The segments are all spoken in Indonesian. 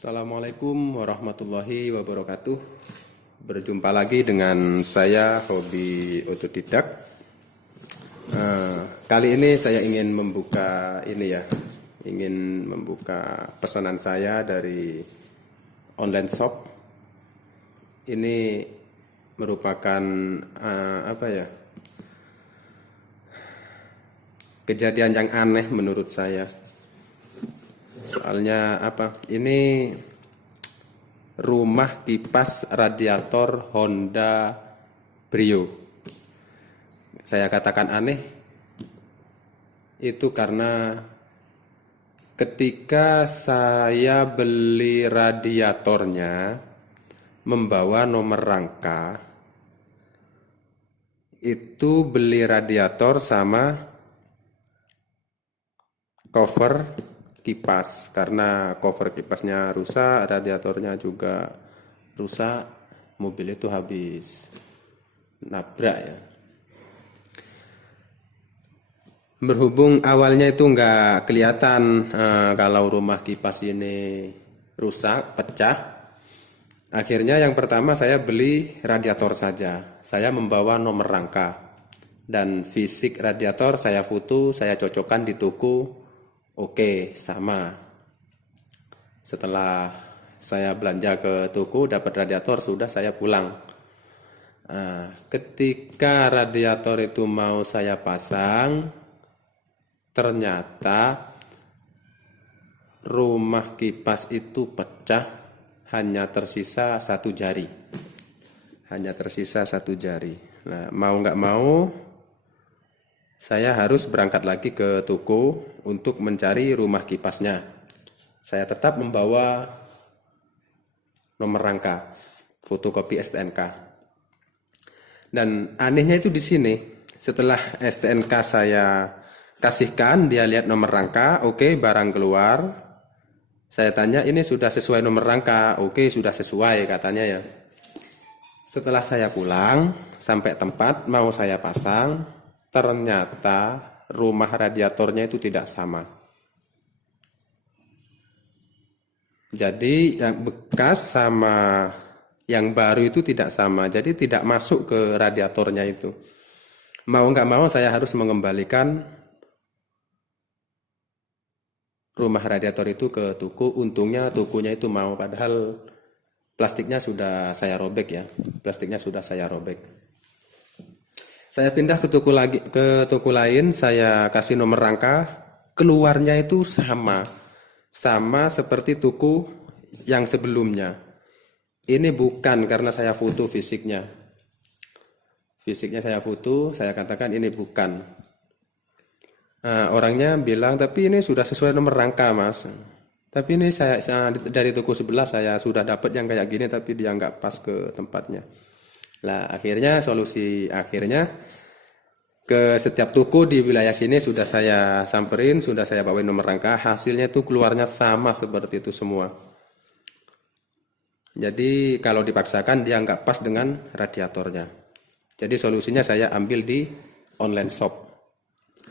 Assalamualaikum warahmatullahi wabarakatuh. Berjumpa lagi dengan saya Hobi Otodidak. Kali ini saya ingin membuka pesanan saya dari online shop. Ini merupakan kejadian yang aneh menurut saya. Soalnya ini rumah kipas radiator Honda Brio. Saya katakan aneh itu karena ketika saya beli radiatornya membawa nomor rangka, itu beli radiator sama cover kipas. Karena cover kipasnya rusak, radiatornya juga rusak, mobil itu habis nabrak ya. Berhubung awalnya itu nggak kelihatan kalau rumah kipas ini rusak, pecah, akhirnya yang pertama saya beli radiator saja. Saya membawa nomor rangka dan fisik radiator saya foto, saya cocokkan di toko. Oke, sama. Setelah saya belanja ke toko, dapat radiator, sudah saya pulang. Ketika radiator itu mau saya pasang, ternyata rumah kipas itu pecah, hanya tersisa satu jari. Nah, mau nggak mau, saya harus berangkat lagi ke toko untuk mencari rumah kipasnya. Saya tetap membawa nomor rangka, fotokopi STNK. Dan anehnya itu di sini, setelah STNK saya kasihkan, dia lihat nomor rangka, oke, barang keluar. Saya tanya, ini sudah sesuai nomor rangka? Oke, sudah sesuai katanya ya. Setelah saya pulang, sampai tempat mau saya pasang, ternyata rumah radiatornya itu tidak sama. Jadi yang bekas sama yang baru itu tidak sama. Jadi tidak masuk ke radiatornya itu. Mau nggak mau saya harus mengembalikan rumah radiator itu ke toko. Untungnya tokonya itu mau, padahal plastiknya sudah saya robek ya. Saya pindah ke toko lain, saya kasih nomor rangka, keluarnya itu sama seperti toko yang sebelumnya. Ini bukan, karena saya foto fisiknya saya foto, saya katakan ini bukan. Orangnya bilang, tapi ini sudah sesuai nomor rangka mas. Tapi ini saya dari toko sebelah saya sudah dapat yang kayak gini, tapi dia nggak pas ke tempatnya. Nah, solusi akhirnya ke setiap toko di wilayah sini sudah saya samperin, sudah saya bawain nomor rangka, hasilnya itu keluarnya sama seperti itu semua. Jadi kalau dipaksakan dia nggak pas dengan radiatornya. Jadi solusinya saya ambil di online shop.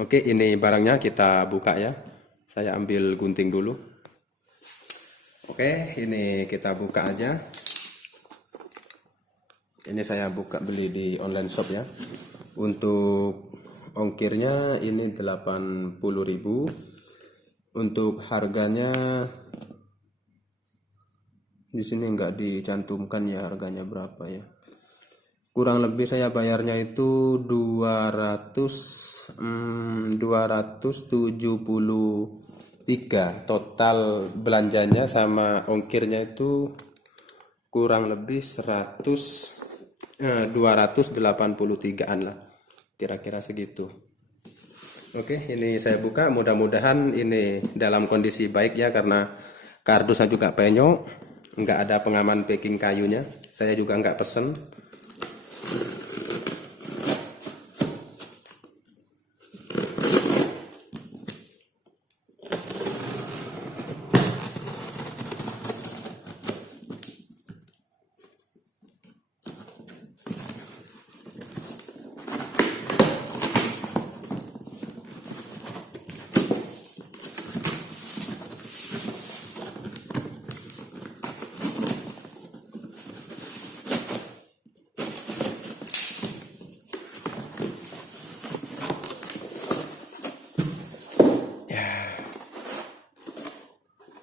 Oke, ini barangnya kita buka ya. Saya ambil gunting dulu. Oke, ini kita buka aja. Ini saya beli di online shop ya. Untuk ongkirnya ini 80.000. Untuk harganya di sini nggak dicantumkan ya harganya berapa ya. Kurang lebih saya bayarnya itu 273. Total belanjanya sama ongkirnya itu kurang lebih 283-an lah, kira-kira segitu. Oke, ini saya buka, mudah-mudahan ini dalam kondisi baik ya, karena kardusnya juga penyok, nggak ada pengaman packing kayunya, saya juga nggak pesen.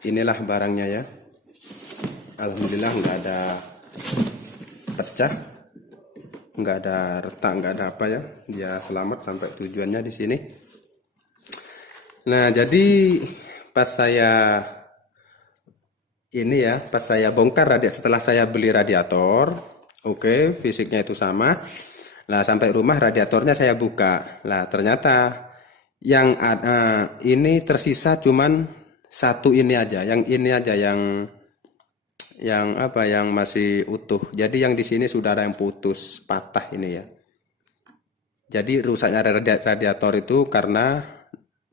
inilah barangnya ya. Alhamdulillah nggak ada pecah, nggak ada retak, nggak ada apa ya. Dia selamat sampai tujuannya di sini. Nah, jadi pas saya bongkar setelah saya beli radiator, oke, fisiknya itu sama. Nah, sampai rumah radiatornya saya buka. Nah, ternyata yang ada ini tersisa cuman satu ini aja, yang ini aja yang masih utuh. Jadi yang di sini sudah ada yang putus, patah ini ya. Jadi rusaknya radiator itu karena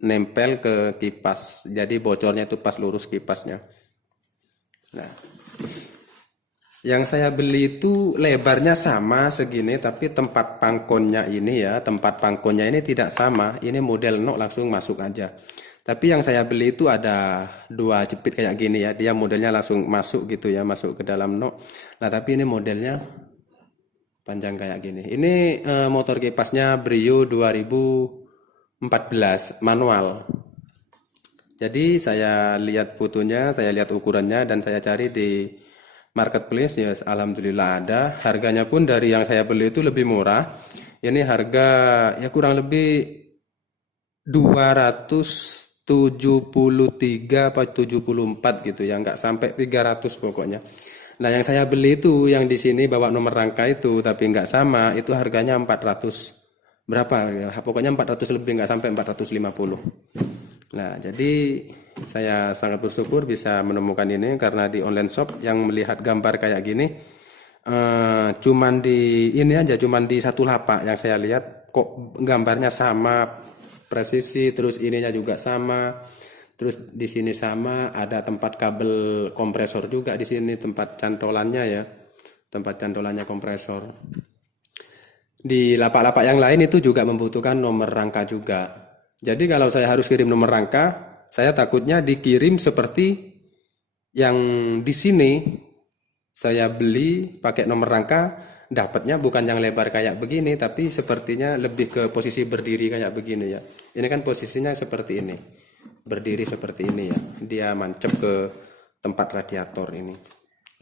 nempel ke kipas. Jadi bocornya itu pas lurus kipasnya. Nah, yang saya beli itu lebarnya sama segini, tapi tempat pangkonnya ini tidak sama. Ini model nok langsung masuk aja. Tapi yang saya beli itu ada 2 jepit kayak gini ya. Dia modelnya langsung masuk gitu ya, masuk ke dalam nok. Nah, tapi ini modelnya panjang kayak gini. Ini motor kipasnya Brio 2014 manual. Jadi saya lihat fotonya, saya lihat ukurannya, dan saya cari di marketplace ya. Alhamdulillah ada. Harganya pun dari yang saya beli itu lebih murah. Ini harga ya kurang lebih 273 atau 74 gitu ya, nggak sampai 300 pokoknya. Nah, yang saya beli itu yang di sini bawa nomor rangka itu tapi nggak sama, itu harganya 400 berapa ya, pokoknya 400 lebih, nggak sampai 450. Nah, jadi saya sangat bersyukur bisa menemukan ini karena di online shop yang melihat gambar kayak gini cuman di satu lapak yang saya lihat kok gambarnya sama presisi, terus ininya juga sama, terus di sini sama, ada tempat kabel kompresor juga di sini, tempat cantolannya ya, tempat cantolannya kompresor. Di lapak-lapak yang lain itu juga membutuhkan nomor rangka juga. Jadi kalau saya harus kirim nomor rangka, saya takutnya dikirim seperti yang di sini saya beli pakai nomor rangka, dapatnya bukan yang lebar kayak begini, tapi sepertinya lebih ke posisi berdiri kayak begini ya. Ini kan posisinya seperti ini, berdiri seperti ini ya. Dia mancep ke tempat radiator ini.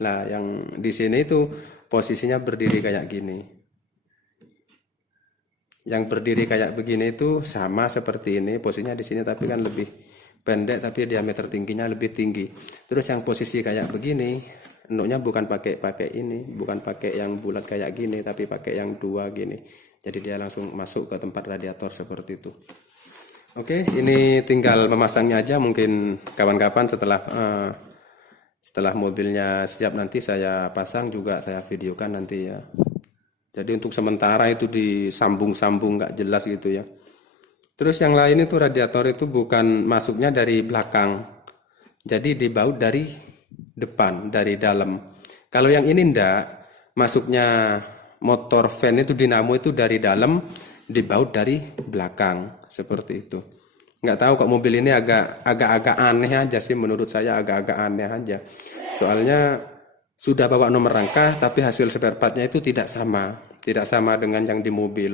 Nah, yang di sini itu posisinya berdiri kayak gini. Yang berdiri kayak begini itu sama seperti ini, posisinya di sini tapi kan lebih pendek, tapi diameter tingginya lebih tinggi. Terus yang posisi kayak begini, noknya bukan pakai ini, bukan pakai yang bulat kayak gini, tapi pakai yang 2 gini. Jadi dia langsung masuk ke tempat radiator seperti itu. Oke, ini tinggal memasangnya aja. Mungkin kawan-kawan setelah mobilnya siap nanti saya pasang juga, saya videokan nanti ya. Jadi untuk sementara itu disambung-sambung nggak jelas gitu ya. Terus yang lain itu radiator itu bukan masuknya dari belakang, jadi dibaut dari depan, dari dalam. Kalau yang ini ndak, masuknya motor fan itu dinamo itu dari dalam, dibaut dari belakang seperti itu. Nggak tahu kok mobil ini agak aneh aja sih, menurut saya agak aneh aja. Soalnya sudah bawa nomor rangka tapi hasil spare partnya itu tidak sama dengan yang di mobil.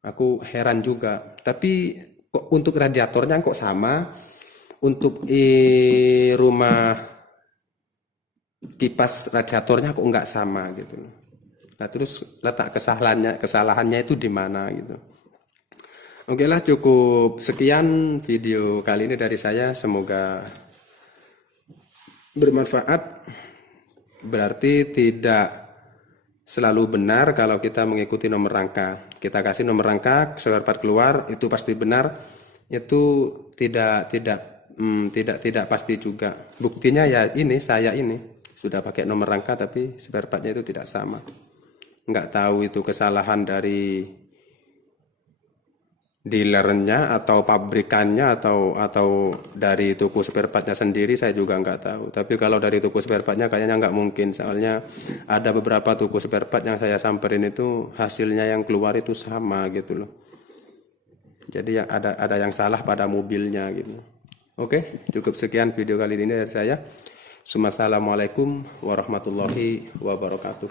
Aku heran juga. Tapi kok untuk radiatornya kok sama, untuk rumah kipas radiatornya kok nggak sama gitu. Nah, terus letak kesalahannya itu di mana gitu. Oke lah, cukup sekian video kali ini dari saya, semoga bermanfaat. Berarti tidak selalu benar kalau kita mengikuti nomor rangka. Kita kasih nomor rangka, spare part keluar, itu pasti benar. Itu tidak pasti juga. Buktinya ya ini, saya ini sudah pakai nomor rangka tapi spare partnya itu tidak sama. Nggak tahu itu kesalahan dari dealernya atau pabrikannya atau dari toko spare partnya sendiri, saya juga nggak tahu. Tapi kalau dari toko spare partnya kayaknya nggak mungkin, soalnya ada beberapa toko spare part yang saya samperin itu hasilnya yang keluar itu sama gitu loh. Jadi ada yang salah pada mobilnya gitu. Oke, cukup sekian video kali ini dari saya. Assalamualaikum warahmatullahi wabarakatuh.